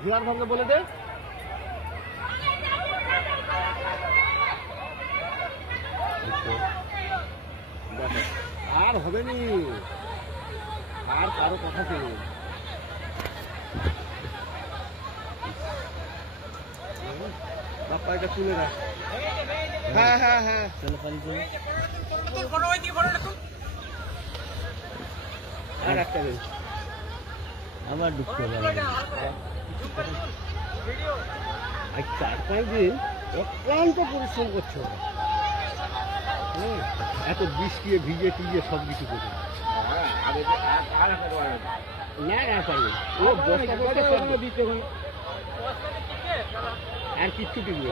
ঝুলার ভাঙে বলে দে। আর হবে নি, আর কারো কথা ছিল। বাপ্পা এটা তুলে রাখ। হ্যাঁ হ্যাঁ হ্যাঁ আর একটা দিন আবার ঢুকতে হবে। 4-5 দিন অক্লান্ত পরিশ্রম করছে ওরা। এত বিষ দিয়ে ভিজে টিজে সব কিছু করছে। না না পারবে ও বস্তা করতে দিচ্ছে আর কিচ্ছু টিকবে।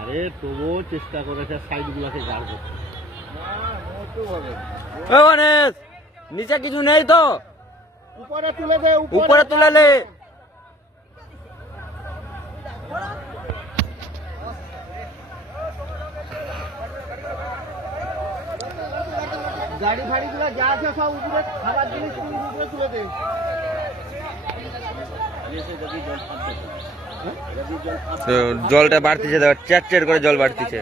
আরে তবুও চেষ্টা করেছে সাইড গুলাকে গাড় করতে। নিচে কিছু নেই তো, উপরে তুলে দে, উপরে তুলে নে। গাড়ি ফাড়ি গুলো যা আছে সব উপরে, খাবার জিনিস উপরে তুলে দে। জলটা বাড়তিছে, চেট চেট করে জল বাড়তিছে।